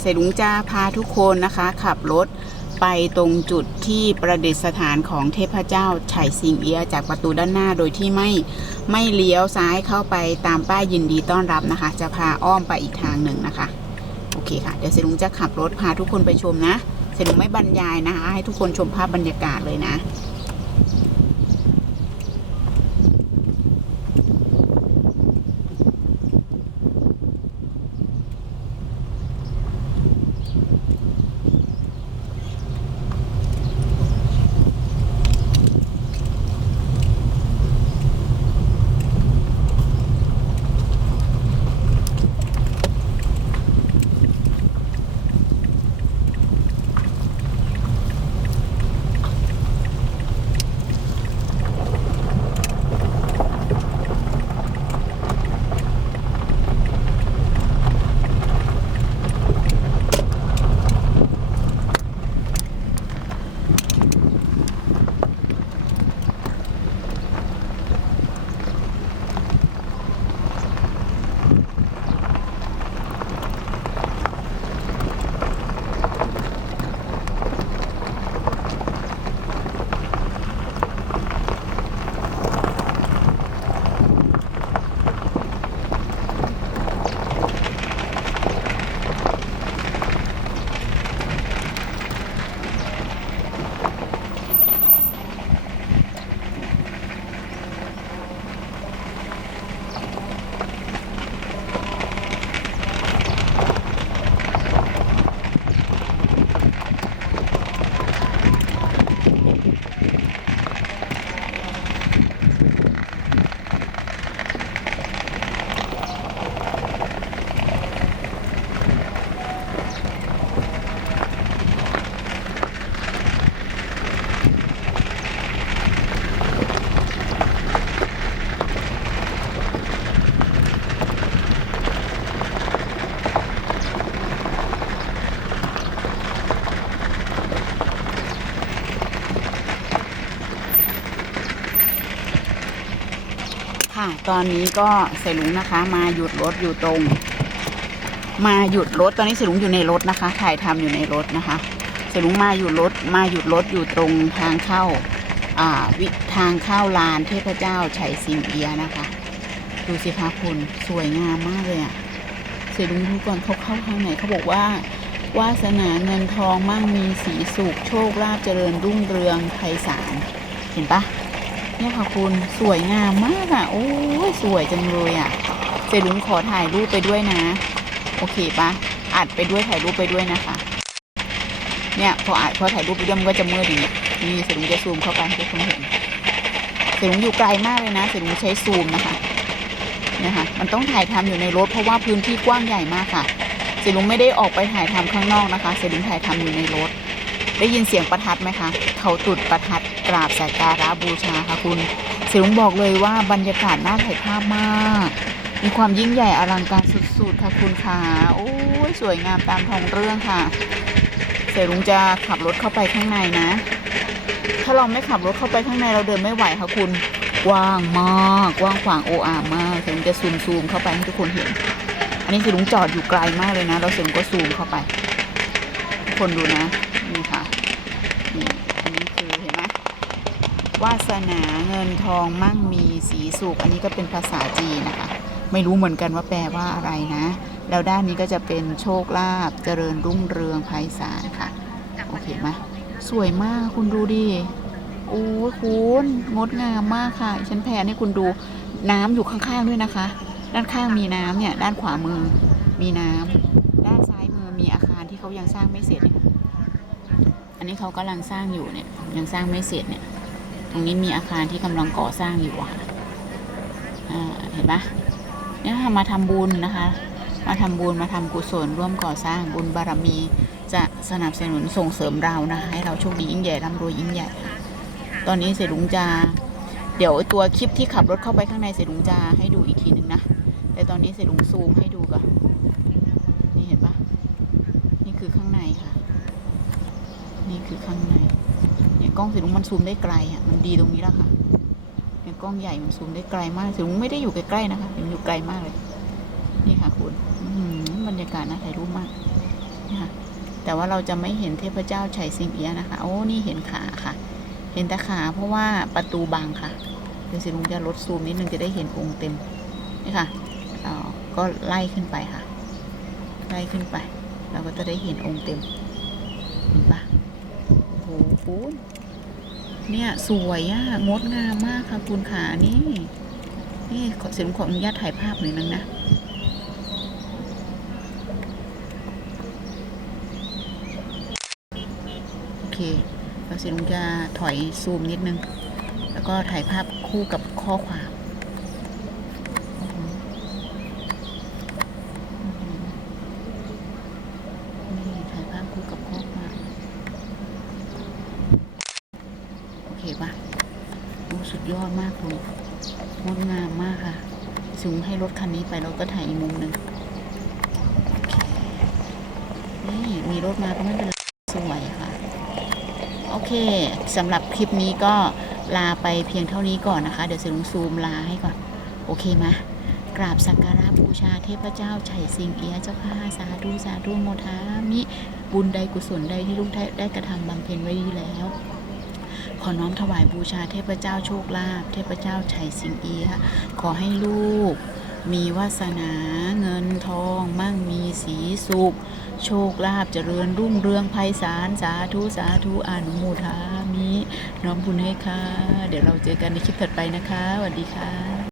เสลุงจะพาทุกคนนะคะ ขับรถไปตรงจุดที่ประดิษฐานของเทพเจ้าไฉสิงเอียจากประตูด้านหน้าโดยที่ไม่ไม่เลี้ยวซ้ายเข้าไปตามป้ายยินดีต้อนรับนะคะ จะพาอ้อมไปอีกทางหนึ่งนะคะ โอเคค่ะ เดี๋ยวเสลุงจะขับรถพาทุกคนไปชมนะเสลุงไม่บรรยายนะคะ ให้ทุกคนชมภาพบรรยากาศเลยนะ ค่ะ ตอนนี้ก็เสลุงนะคะ มาหยุดรถอยู่ตรง มาหยุดรถตอนนี้เสลุงอยู่ในรถนะคะ ถ่ายทำอยู่ในรถนะคะ เสลุงมาหยุดรถมาหยุดรถอยู่ตรงทางเข้าอ่าวิทางเข้าลานเทพเจ้าไฉสิงเอียนะคะ ดูสิคะคุณสวยงามมากเลยอะ่ะเสลุงดูก่อนเขาเข้าทางไหนเขาบอกว่าวาสนาเงินทองมั่งมีสีสุขโชคลาภเจริญรุ่งเรืองไพศาลเห็นปะ เนี่ยค่ะคุณสวยงามมากอะ โอ้ยสวยจังเลยอะเจลุงขอถ่ายรูปไปด้วยนะ โอเคปะอัดไปด้วยถ่ายรูปไปด้วยนะคะ เนี่ยพออัดพอถ่ายรูปไปด้วยมันก็จะมืดอย่างเงี้ยนี่เสลุงจะซูมเข้าไปให้ทุกคนเห็นเสลุงอยู่ไกลมากเลยนะเสลุงใช้ซูมนะคะนี่ยค่ะมันต้องถ่ายทำอยู่ในรถเพราะว่าพื้นที่กว้างใหญ่มากค่ะเสลุงไม่ได้ออกไปถ่ายทำข้างนอกนะคะเสลุงถ่ายทำอยู่ในรถ ได้ยินเสียงประทัดไหมคะ เขาจุดประทัดกราบสักการะบูชาค่ะคุณเสียงบอกเลยว่าบรรยากาศน่าถ่ายภาพมาก มีความยิ่งใหญ่อลังการสุดๆค่ะคุณค่ะโอ้ยสวยงามตามท้องเรื่องค่ะ เสียลุงจะขับรถเข้าไปข้างในนะ ถ้าเราไม่ขับรถเข้าไปข้างในเราเดินไม่ไหวค่ะคุณกว้างมากกว้างขวางโออามากเสียลุงจะซูมซูมเข้าไปให้ทุกคนเห็น อันนี้เสียลุงจอดอยู่ไกลมากเลยนะ เราเสียลุงก็ซูมเข้าไป คนดูนะนี่ค่ะ นี่อันนี้คือเห็นไหมวาสนาเงินทองมั่งมีสีสุขอันนี้ก็เป็นภาษาจีนนะคะ ไม่รู้เหมือนกันว่าแปลว่าอะไรนะ แล้วด้านนี้ก็จะเป็นโชคลาภเจริญรุ่งเรืองไพศาลค่ะ โอเคไหมสวยมากคุณดูดิโอ้คุณงดงามมากค่ะ ฉันแพนให้คุณดูน้ำอยู่ข้างๆด้วยนะคะ ด้านข้างมีน้ำเนี่ย ด้านขวามือมีน้ำด้านซ้ายมือมีอาคารที่เขายังสร้างไม่เสร็จ อันนี้เขากำลังสร้างอยู่เนี่ย ยังสร้างไม่เสร็จเนี่ย ตรงนี้มีอาคารที่กำลังก่อสร้างอยู่อะค่ะอ่าเห็นปะเนี่ยมาทำบุญนะคะ มาทำบุญมาทำกุศลร่วมก่อสร้างบุญบารมีจะสนับสนุนส่งเสริมเรานะคะให้เราโชคดียิ่งใหญ่ร่ำรวยยิ่งใหญ่ ตอนนี้เสลุงจะเดี๋ยวตัวคลิปที่ขับรถเข้าไปข้างในเสลุงจะให้ดูอีกทีหนึ่งนะ แต่ตอนนี้เสลุงซูมให้ดูก่อนนี่เห็นปะนี่คือข้างในค่ะ นี่คือข้างในเนี่ยกล้องเสลุงมันซูมได้ไกลอะมันดีตรงนี้แล้วค่ะเนี่ยกล้องใหญ่มันซูมได้ไกลมากเสลุงไม่ได้อยู่ใกล้ๆนะคะเสลุงอยู่ไกลมากเลย นี่ค่ะคุณอื้อหือบรรยากาศน่าถ่ายรูปมากนะคะแต่ว่าเราจะไม่เห็นเทพเจ้าไฉสิงเอียนะคะ โอ้นี่เห็นขาค่ะ เห็นแต่ขาเพราะว่าประตูบังค่ะเดี๋ยวสิลุงจะลดซูมนิดนึงจะได้เห็นองค์เต็มนี่ค่ะอ่อก็ไล่ขึ้นไปค่ะ ไล่ขึ้นไป เราก็จะได้เห็นองค์เต็มเห็นปะ คุณเนี่ยสวยอะงดงามมากค่ะคุณขานี่ นี่ขอเสียงขออนุญาตถ่ายภาพหน่อยนึงนะโอเคเราเสียงจะถอยซูมนิดนึง แล้วก็ถ่ายภาพคู่กับข้อความอื้อหืออื้อหือนี่ถ่ายภาพคู่กับข้อความ โอเคปะโอ้สุ ดยอดมากคุณงดงามมากค่ะสูงให้รถคันนี้ไปเราก็ถ่ายอีกมุมหนึ่งนี่มีรถมาก็ไม่เป็นไรสวยค่ะ โอเคสำหรับคลิปนี้ก็ลาไปเพียงเท่านี้ก่อนนะคะ เดี๋ยวเสยลุงซูมลาให้ก่อน โอเคไหมกราบสักการะบูชาเทพเจ้าไฉสิงเอียเจ้าค่ะสาธุสาธุโมทามิ บุญใดกุศลใดที่ลูกได้ได้กระทำบำเพ็ญไว้ดีแล้ว ขอน้อมถวายบูชาเทพเจ้าโชคลาภเทพเจ้าไฉสิงเอียะขอให้ลูก มีวาสนาเงินทอง มั่งมีสีสุข โชคลาภเจริญรุ่งเรืองไพศาลสาธุสาธุอนุโมทามิน้อมบุญให้ค่ะ เดี๋ยวเราเจอกันในคลิปถัดไปนะคะสวัสดีค่ะ